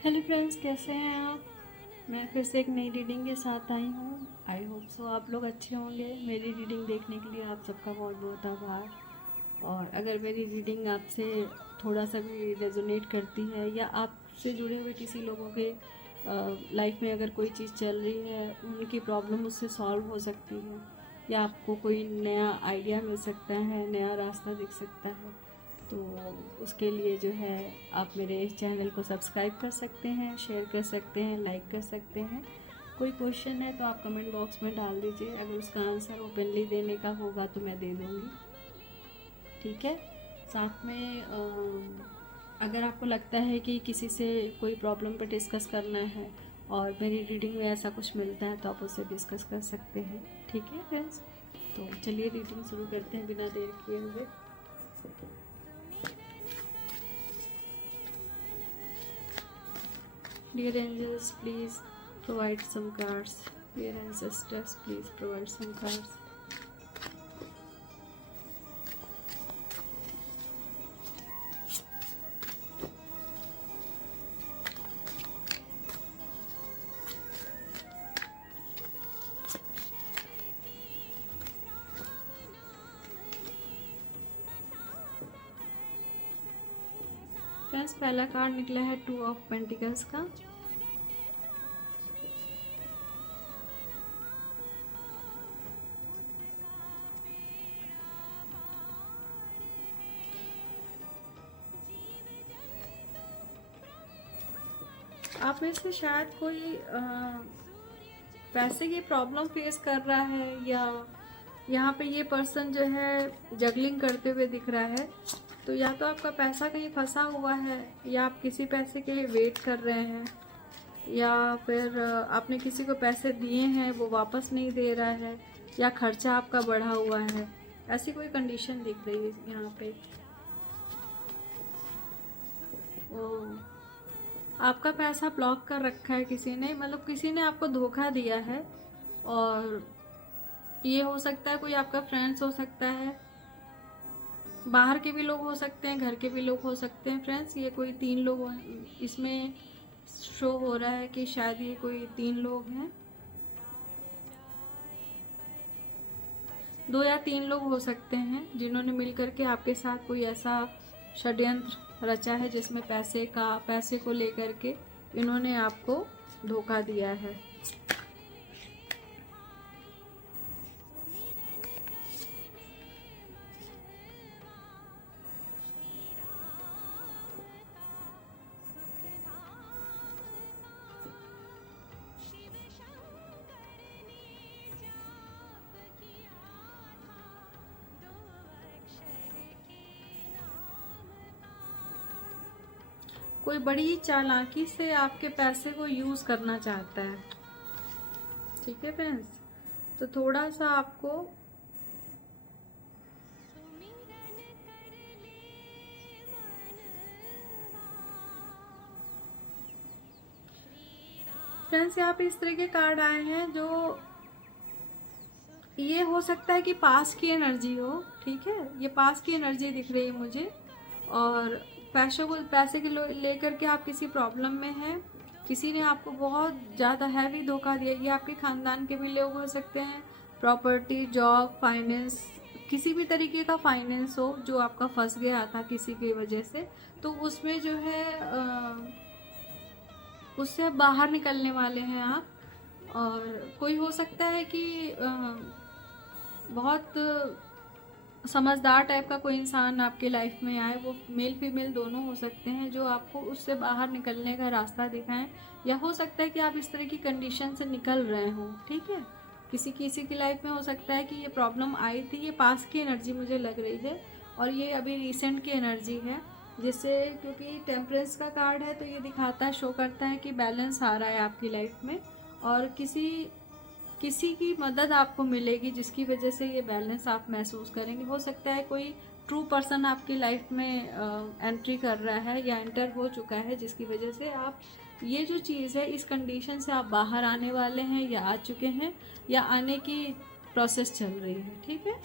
Hello friends, कैसे हैं आप। मैं फिर से एक नई रीडिंग के साथ आई हूँ। आई होप सो आप लोग अच्छे होंगे। मेरी रीडिंग देखने के लिए आप सबका बहुत बहुत आभार। और अगर मेरी रीडिंग आपसे थोड़ा सा भी रेजोनेट करती है या आपसे जुड़े हुए किसी लोगों के लाइफ में अगर कोई चीज़ चल रही है, उनकी प्रॉब्लम उससे सॉल्व हो सकती है, या आपको कोई नया आइडिया मिल सकता है, नया रास्ता दिख सकता है, तो उसके लिए जो है आप मेरे इस चैनल को सब्सक्राइब कर सकते हैं, शेयर कर सकते हैं, लाइक कर सकते हैं। कोई क्वेश्चन है तो आप कमेंट बॉक्स में डाल दीजिए। अगर उसका आंसर ओपनली देने का होगा तो मैं दे दूँगी, ठीक है। साथ में अगर आपको लगता है कि किसी से कोई प्रॉब्लम पर डिस्कस करना है और मेरी रीडिंग में ऐसा कुछ मिलता है तो आप उससे डिस्कस कर सकते हैं, ठीक है फ्रेंड्स। तो चलिए रीडिंग शुरू करते हैं बिना देर किए हुए। Dear angels, please provide some cards. Dear ancestors, please provide some cards. Friends, पहला कार्ड निकला है 2 ऑफ पेंटिकल्स का। आप में से शायद कोई पैसे की प्रॉब्लम फेस कर रहा है, या यहाँ पे ये पर्सन जो है जगलिंग करते हुए दिख रहा है। तो या तो आपका पैसा कहीं फंसा हुआ है, या आप किसी पैसे के लिए वेट कर रहे हैं, या फिर आपने किसी को पैसे दिए हैं वो वापस नहीं दे रहा है, या खर्चा आपका बढ़ा हुआ है। ऐसी कोई कंडीशन दिख रही है यहाँ पे। ओ, आपका पैसा ब्लॉक कर रखा है किसी ने, मतलब किसी ने आपको धोखा दिया है। और ये हो सकता है कोई आपका फ्रेंड्स हो सकता है, बाहर के भी लोग हो सकते हैं, घर के भी लोग हो सकते हैं। फ्रेंड्स, ये कोई 3 लोग इसमें शो हो रहा है कि शायद ये कोई 3 लोग हैं। 2 या 3 लोग हो सकते हैं जिन्होंने मिलकर के आपके साथ कोई ऐसा षड्यंत्र रचा है जिसमें पैसे को लेकर के इन्होंने आपको धोखा दिया है। कोई बड़ी चालाकी से आपके पैसे को यूज़ करना चाहता है, ठीक है फ्रेंड्स। तो थोड़ा सा आपको फ्रेंड्स, यहाँ पे इस तरह के कार्ड आए हैं जो ये हो सकता है कि पास की एनर्जी हो, ठीक है। ये पास की एनर्जी दिख रही है मुझे। और पैसे के लेकर के आप किसी प्रॉब्लम में हैं। किसी ने आपको बहुत ज़्यादा हैवी धोखा दिया। ये आपके ख़ानदान के भी लोग हो सकते हैं। प्रॉपर्टी, जॉब, फाइनेंस, किसी भी तरीके का फाइनेंस हो जो आपका फंस गया था किसी की वजह से, तो उसमें जो है उससे अब बाहर निकलने वाले हैं आप। और कोई हो सकता है कि बहुत समझदार टाइप का कोई इंसान आपके लाइफ में आए। वो मेल फीमेल दोनों हो सकते हैं, जो आपको उससे बाहर निकलने का रास्ता दिखाएं। या हो सकता है कि आप इस तरह की कंडीशन से निकल रहे हो, ठीक है। किसी किसी की लाइफ में हो सकता है कि ये प्रॉब्लम आई थी। ये पास की एनर्जी मुझे लग रही है, और ये अभी रिसेंट की एनर्जी है, जिससे क्योंकि टेम्परेंस का कार्ड है तो ये दिखाता है, शो करता है कि बैलेंस आ रहा है आपकी लाइफ में। और किसी किसी की मदद आपको मिलेगी जिसकी वजह से ये बैलेंस आप महसूस करेंगे। हो सकता है कोई ट्रू पर्सन आपकी लाइफ में एंट्री कर रहा है या एंटर हो चुका है, जिसकी वजह से आप ये जो चीज़ है, इस कंडीशन से आप बाहर आने वाले हैं, या आ चुके हैं, या आने की प्रोसेस चल रही है, ठीक है।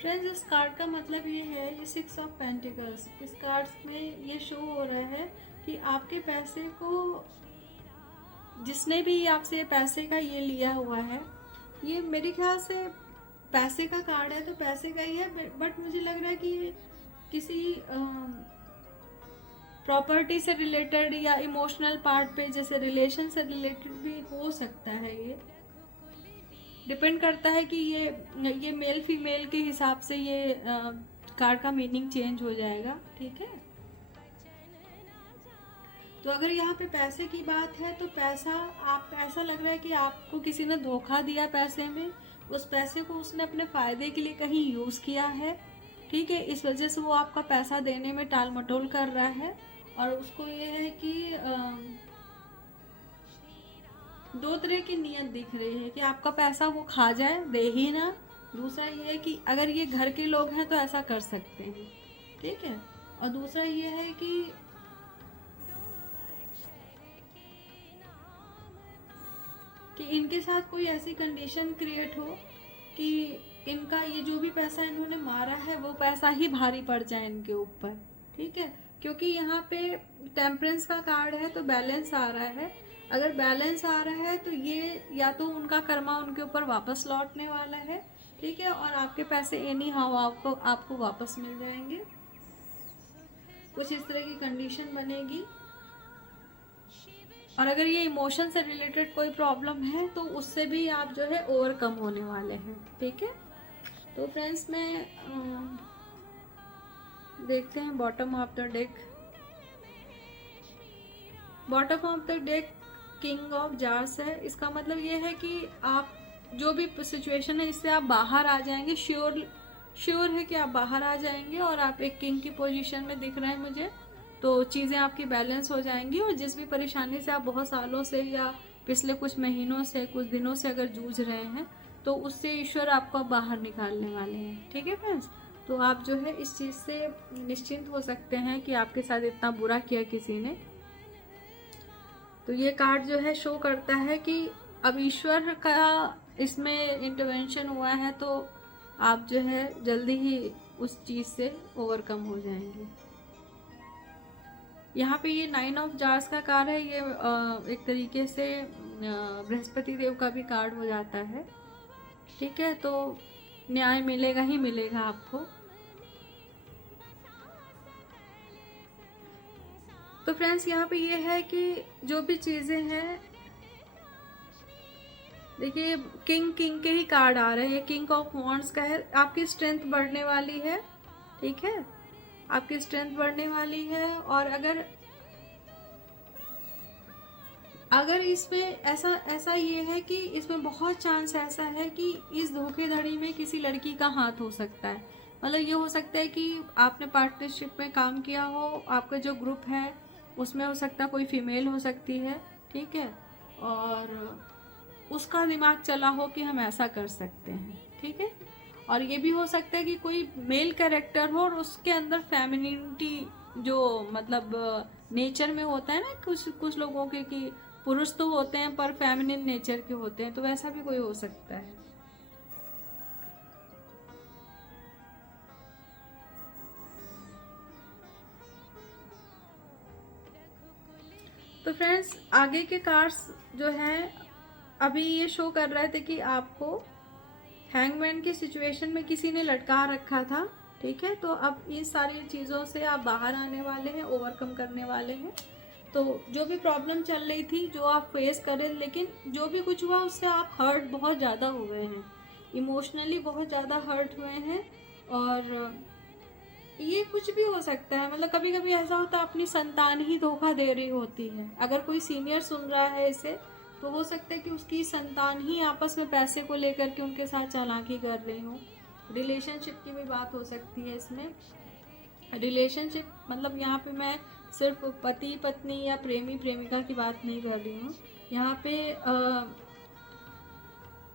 फ्रेंड्स, इस कार्ड का मतलब ये है, ये 6 ऑफ पेंटिकल्स, इस कार्ड में ये शो हो रहा है कि आपके पैसे को, जिसने भी आपसे पैसे का ये लिया हुआ है, ये मेरे ख्याल से पैसे का कार्ड है तो पैसे का ही है, बट मुझे लग रहा है कि ये किसी प्रॉपर्टी से रिलेटेड या इमोशनल पार्ट पे, जैसे रिलेशन से रिलेटेड भी हो सकता है। ये डिपेंड करता है कि ये मेल फीमेल के हिसाब से ये कार्ड का मीनिंग चेंज हो जाएगा, ठीक है। तो अगर यहाँ पे पैसे की बात है तो पैसा, आप ऐसा लग रहा है कि आपको किसी ने धोखा दिया पैसे में, उस पैसे को उसने अपने फायदे के लिए कहीं यूज किया है, ठीक है। इस वजह से वो आपका पैसा देने में टाल मटोल कर रहा है, और उसको ये है कि दो तरह की नीयत दिख रही है कि आपका पैसा वो खा जाए, दे ही ना। दूसरा ये है कि अगर ये घर के लोग हैं तो ऐसा कर सकते हैं, ठीक है। और दूसरा ये है कि इनके साथ कोई ऐसी कंडीशन क्रिएट हो कि इनका ये जो भी पैसा इन्होंने मारा है वो पैसा ही भारी पड़ जाए इनके ऊपर, ठीक है। क्योंकि यहाँ पे टेम्परेंस का कार्ड है तो बैलेंस आ रहा है। अगर बैलेंस आ रहा है तो ये या तो उनका कर्मा उनके ऊपर वापस लौटने वाला है, ठीक है, और आपके पैसे एनी हाउ आपको वापस मिल जाएंगे। कुछ इस तरह की कंडीशन बनेगी। और अगर ये इमोशन से रिलेटेड कोई प्रॉब्लम है तो उससे भी आप जो है ओवरकम होने वाले हैं, ठीक है। तो फ्रेंड्स, मैं देखते हैं bottom of the deck. Bottom of the deck king of jars है। इसका मतलब ये है कि आप जो भी सिचुएशन है इससे आप बाहर आ जाएंगे, श्योर है कि आप बाहर आ जाएंगे, और आप एक किंग की पोजीशन में दिख रहे हैं मुझे। तो चीज़ें आपकी बैलेंस हो जाएंगी, और जिस भी परेशानी से आप बहुत सालों से या पिछले कुछ महीनों से, कुछ दिनों से अगर जूझ रहे हैं तो उससे ईश्वर आपको बाहर निकालने वाले हैं, ठीक है फ्रेंड्स। तो आप जो है इस चीज़ से निश्चिंत हो सकते हैं कि आपके साथ इतना बुरा किया किसी ने। तो ये कार्ड जो है शो करता है कि अब ईश्वर का इसमें इंटरवेंशन हुआ है, तो आप जो है जल्दी ही उस चीज़ से ओवरकम हो जाएंगे। यहाँ पे ये 9 ऑफ जार्स का कार्ड है। ये एक तरीके से बृहस्पति देव का भी कार्ड हो जाता है, ठीक है। तो न्याय मिलेगा ही मिलेगा आपको। तो फ्रेंड्स, यहाँ पे ये है कि जो भी चीज़ें हैं, देखिए किंग के ही कार्ड आ रहे हैं। किंग ऑफ वॉन्ड्स का है। आपकी स्ट्रेंथ बढ़ने वाली है, ठीक है, आपकी स्ट्रेंथ बढ़ने वाली है। और अगर इसमें ऐसा ये है कि इसमें बहुत चांस ऐसा है कि इस धोखेधड़ी में किसी लड़की का हाथ हो सकता है। मतलब ये हो सकता है कि आपने पार्टनरशिप में काम किया हो, आपका जो ग्रुप है उसमें हो सकता है कोई फीमेल हो सकती है, ठीक है, और उसका दिमाग चला हो कि हम ऐसा कर सकते हैं, ठीक है। और ये भी हो सकता है कि कोई मेल कैरेक्टर हो और उसके अंदर फेमिनिटी, जो मतलब नेचर में होता है ना कुछ लोगों के, कि पुरुष तो होते हैं पर फेमिनिन नेचर के होते हैं, तो वैसा भी कोई हो सकता है। तो फ्रेंड्स, आगे के कार्ड्स जो हैं अभी ये शो कर रहे थे कि आपको हैंगमैन की सिचुएशन में किसी ने लटका रखा था, ठीक है। तो अब इन सारी चीज़ों से आप बाहर आने वाले हैं, ओवरकम करने वाले हैं। तो जो भी प्रॉब्लम चल रही थी, जो आप फेस करें, लेकिन जो भी कुछ हुआ उससे आप हर्ट बहुत ज़्यादा हुए हैं, इमोशनली बहुत ज़्यादा हर्ट हुए हैं। और ये कुछ भी हो सकता है, मतलब कभी कभी ऐसा होता है अपनी संतान ही धोखा दे रही होती है। अगर कोई सीनियर सुन रहा है इसे, तो हो सकता है कि उसकी संतान ही आपस में पैसे को लेकर के उनके साथ चालाकी कर रही हो। रिलेशनशिप की भी बात हो सकती है इसमें। रिलेशनशिप मतलब यहाँ पे मैं सिर्फ पति पत्नी या प्रेमी प्रेमिका की बात नहीं कर रही हूँ। यहाँ पे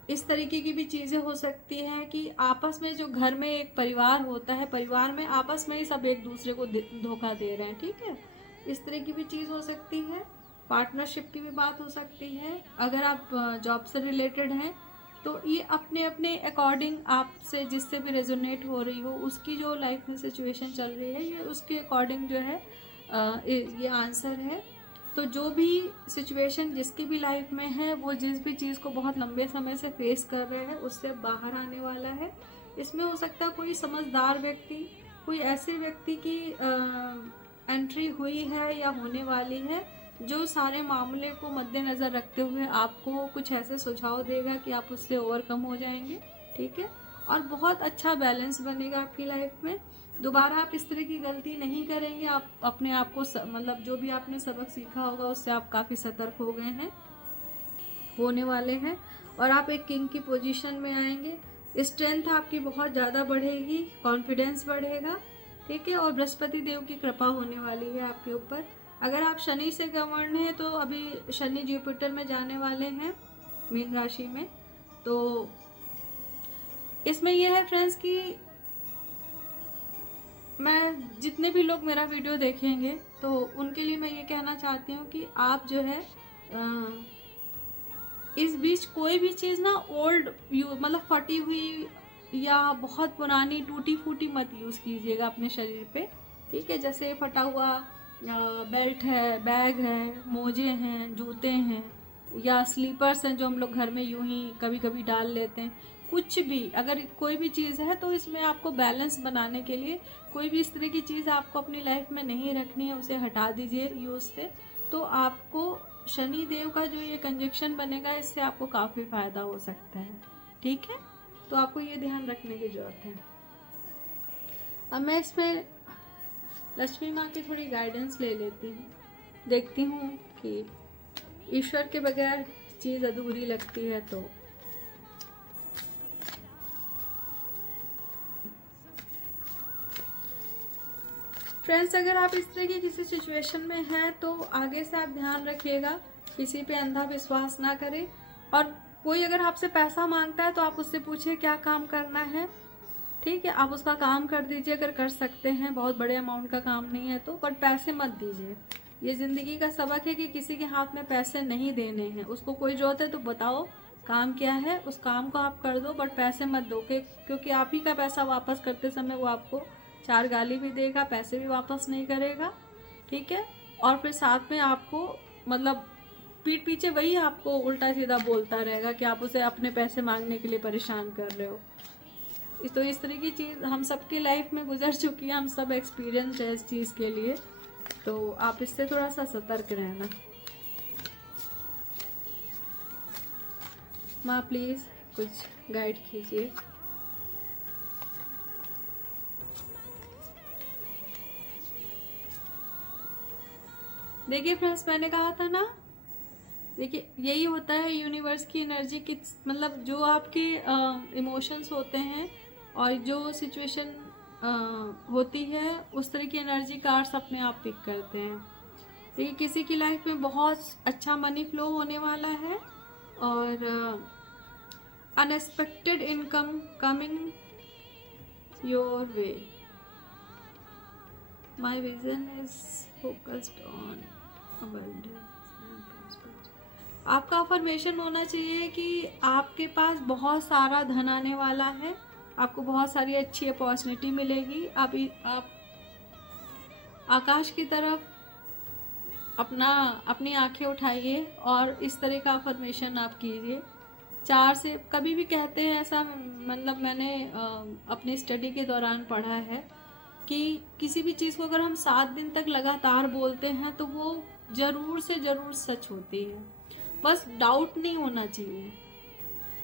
इस तरीके की भी चीज़ें हो सकती हैं कि आपस में जो घर में एक परिवार होता है, परिवार में आपस में ही सब एक दूसरे को धोखा दे रहे हैं, ठीक है। इस तरह की भी चीज़ हो सकती है। पार्टनरशिप की भी बात हो सकती है। अगर आप जॉब से रिलेटेड हैं तो ये अपने अपने अकॉर्डिंग आपसे जिससे भी रेजोनेट हो रही हो, उसकी जो लाइफ में सिचुएशन चल रही है, ये उसके अकॉर्डिंग जो है ये आंसर है। तो जो भी सिचुएशन जिसकी भी लाइफ में है, वो जिस भी चीज़ को बहुत लंबे समय से फेस कर रहे हैं, उससे बाहर आने वाला है। इसमें हो सकता है कोई समझदार व्यक्ति, कोई ऐसे व्यक्ति की एंट्री हुई है या होने वाली है, जो सारे मामले को मद्देनज़र रखते हुए आपको कुछ ऐसे सुझाव देगा कि आप उससे ओवरकम हो जाएंगे, ठीक है। और बहुत अच्छा बैलेंस बनेगा आपकी लाइफ में। दोबारा आप इस तरह की गलती नहीं करेंगे। आप अपने आप को मतलब जो भी आपने सबक सीखा होगा उससे आप काफ़ी सतर्क हो गए हैं, होने वाले हैं, और आप एक किंग की पोजीशन में आएंगे। स्ट्रेंथ आपकी बहुत ज़्यादा बढ़ेगी, कॉन्फिडेंस बढ़ेगा, ठीक है। और बृहस्पति देव की कृपा होने वाली है आपके ऊपर। अगर आप शनि से गवर्न हैं तो अभी शनि जुपिटर में जाने वाले हैं मीन राशि में। तो इसमें यह है फ्रेंड्स कि मैं जितने भी लोग मेरा वीडियो देखेंगे तो उनके लिए मैं ये कहना चाहती हूँ कि आप जो है इस बीच कोई भी चीज़ ना ओल्ड मतलब फटी हुई या बहुत पुरानी टूटी फूटी मत यूज़ कीजिएगा अपने शरीर पे, ठीक है। जैसे फटा हुआ बेल्ट है, बैग है, मोजे हैं, जूते हैं, या स्लीपर्स हैं जो हम लोग घर में यूं ही कभी कभी डाल लेते हैं। कुछ भी अगर कोई भी चीज़ है तो इसमें आपको बैलेंस बनाने के लिए कोई भी इस तरह की चीज़ आपको अपनी लाइफ में नहीं रखनी है, उसे हटा दीजिए यूज़ से। तो आपको शनि देव का जो ये कंजक्शन बनेगा, इससे आपको काफ़ी फ़ायदा हो सकता है, ठीक है। तो आपको ये ध्यान रखने की ज़रूरत है। अब मैं इसमें लक्ष्मी माँ की थोड़ी गाइडेंस ले लेती हूँ, देखती हूँ कि ईश्वर के बगैर चीज़ अधूरी लगती है। तो फ्रेंड्स, अगर आप इस तरह की किसी सिचुएशन में हैं तो आगे से आप ध्यान रखिएगा, किसी पे अंधा विश्वास ना करें। और कोई अगर आपसे पैसा मांगता है तो आप उससे पूछिए क्या काम करना है, ठीक है। आप उसका काम कर दीजिए अगर कर सकते हैं, बहुत बड़े अमाउंट का काम नहीं है तो, बट पैसे मत दीजिए। ये ज़िंदगी का सबक है कि किसी के हाथ में पैसे नहीं देने हैं। उसको कोई ज़रूरत है तो बताओ काम क्या है, उस काम को आप कर दो, बट पैसे मत दो, क्योंकि आप ही का पैसा वापस करते समय वो आपको 4 गाली भी देगा, पैसे भी वापस नहीं करेगा, ठीक है। और फिर साथ में आपको मतलब पीठ पीछे वही आपको उल्टा सीधा बोलता रहेगा कि आप उसे अपने पैसे मांगने के लिए परेशान कर रहे हो। तो इस तरह की चीज़ हम सबकी लाइफ में गुजर चुकी है, हम सब एक्सपीरियंस है इस चीज़ के लिए। तो आप इससे थोड़ा सा सतर्क रहना। माँ प्लीज़ कुछ गाइड कीजिए। देखिए फ्रेंड्स, मैंने कहा था ना, देखिए यही होता है यूनिवर्स की एनर्जी की, मतलब जो आपके इमोशंस होते हैं और जो सिचुएशन होती है, उस तरह की एनर्जी कार्ड्स अपने आप पिक करते हैं। देखिए किसी की लाइफ में बहुत अच्छा मनी फ्लो होने वाला है और unexpected income coming your way. My vision is focused on abundance. आपका अफर्मेशन होना चाहिए कि आपके पास बहुत सारा धन आने वाला है, आपको बहुत सारी अच्छी अपॉर्चुनिटी मिलेगी। आप आकाश की तरफ अपनी आंखें उठाइए और इस तरह का अफर्मेशन आप कीजिए 4 से। कभी भी कहते हैं ऐसा, मतलब मैंने अपनी स्टडी के दौरान पढ़ा है कि किसी भी चीज़ को अगर हम 7 दिन तक लगातार बोलते हैं तो वो ज़रूर से ज़रूर सच होती है, बस डाउट नहीं होना चाहिए।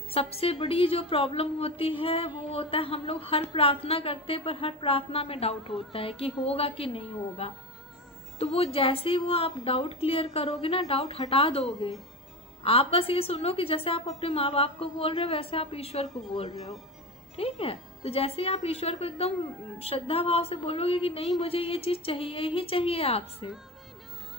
सबसे बड़ी जो प्रॉब्लम होती है वो होता है हम लोग हर प्रार्थना करते हैं पर हर प्रार्थना में डाउट होता है कि होगा कि नहीं होगा। तो वो जैसे ही वो आप डाउट क्लियर करोगे ना, डाउट हटा दोगे, आप बस ये सुनो कि जैसे आप अपने माँ बाप को बोल रहे हो वैसे आप ईश्वर को बोल रहे हो, ठीक है। तो जैसे ही आप ईश्वर को एकदम श्रद्धा भाव से बोलोगे कि नहीं मुझे ये चीज़ चाहिए ही चाहिए आपसे,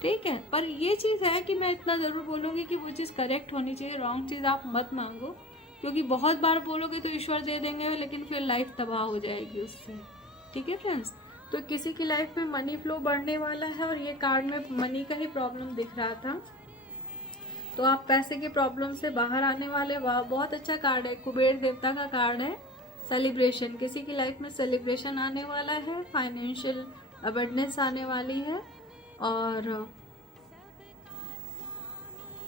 ठीक है। पर ये चीज़ है कि मैं इतना ज़रूर बोलूँगी कि वो चीज़ करेक्ट होनी चाहिए, रॉन्ग चीज़ आप मत मांगो, क्योंकि बहुत बार बोलोगे तो ईश्वर दे देंगे लेकिन फिर लाइफ तबाह हो जाएगी उससे, ठीक है फ्रेंड्स। तो किसी की लाइफ में मनी फ्लो बढ़ने वाला है और ये कार्ड में मनी का ही प्रॉब्लम दिख रहा था। तो आप पैसे की प्रॉब्लम से बाहर आने वाले। बहुत अच्छा कार्ड है, कुबेर देवता का कार्ड है। सेलिब्रेशन, किसी की लाइफ में सेलिब्रेशन आने वाला है, फाइनेंशियल अबंडेंस आने वाली है। और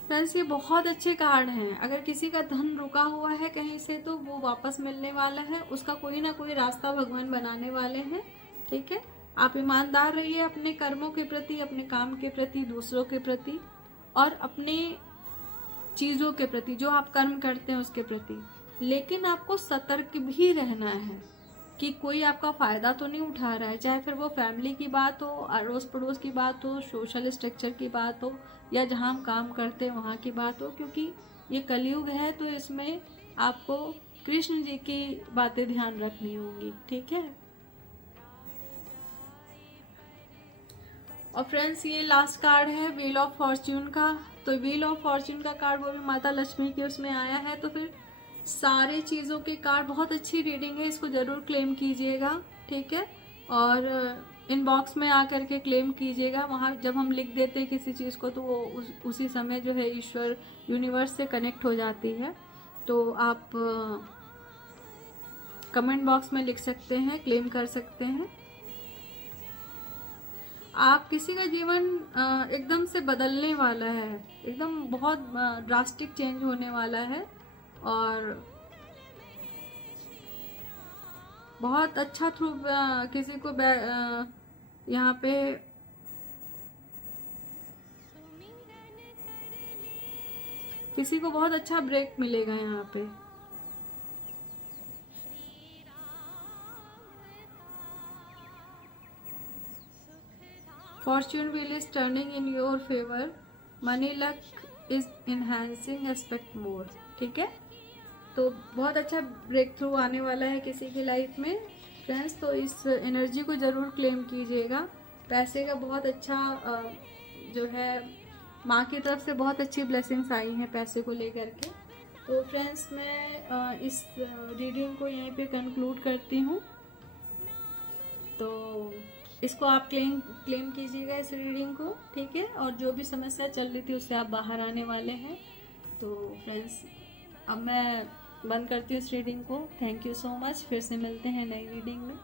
फ्रेंड्स ये बहुत अच्छे कार्ड हैं। अगर किसी का धन रुका हुआ है कहीं से तो वो वापस मिलने वाला है, उसका कोई ना कोई रास्ता भगवान बनाने वाले हैं। ठीक है, आप ईमानदार रहिए अपने कर्मों के प्रति, अपने काम के प्रति, दूसरों के प्रति और अपने चीज़ों के प्रति, जो आप कर्म करते हैं उसके प्रति। लेकिन आपको सतर्क भी रहना है कि कोई आपका फ़ायदा तो नहीं उठा रहा है, चाहे फिर वो फैमिली की बात हो, अड़ोस पड़ोस की बात हो, सोशल स्ट्रक्चर की बात हो, या जहाँ हम काम करते हैं वहाँ की बात हो। क्योंकि ये कलयुग है तो इसमें आपको कृष्ण जी की बातें ध्यान रखनी होंगी। ठीक है, और फ्रेंड्स ये लास्ट कार्ड है व्हील ऑफ फॉर्च्यून का। तो व्हील ऑफ फॉर्च्यून का कार्ड वो भी माता लक्ष्मी के उसमें आया है। तो फिर सारे चीज़ों के कार्ड, बहुत अच्छी रीडिंग है, इसको ज़रूर क्लेम कीजिएगा। ठीक है, और इनबॉक्स में आकर के क्लेम कीजिएगा। वहाँ जब हम लिख देते हैं किसी चीज़ को तो वो उसी समय जो है ईश्वर यूनिवर्स से कनेक्ट हो जाती है। तो आप कमेंट बॉक्स में लिख सकते हैं, क्लेम कर सकते हैं। आप किसी का जीवन एकदम से बदलने वाला है, एकदम बहुत ड्रास्टिक चेंज होने वाला है। और बहुत अच्छा थ्रू किसी को यहाँ पे किसी को बहुत अच्छा ब्रेक मिलेगा यहाँ पे। Fortune wheel is turning in your favour, money luck is enhancing aspect more. ठीक है, तो बहुत अच्छा ब्रेक थ्रू आने वाला है किसी की लाइफ में फ्रेंड्स। तो इस एनर्जी को ज़रूर क्लेम कीजिएगा। पैसे का बहुत अच्छा जो है माँ की तरफ से बहुत अच्छी ब्लेसिंग्स आई हैं पैसे को लेकर के। तो फ्रेंड्स मैं इस रीडिंग को यहीं पे कंक्लूड करती हूँ। तो इसको आप क्लेम कीजिएगा इस रीडिंग को। ठीक है, और जो भी समस्या चल रही थी उससे आप बाहर आने वाले हैं। तो फ्रेंड्स अब मैं बंद करती हूँ इस रीडिंग को। थैंक यू सो मच, फिर से मिलते हैं नई रीडिंग में।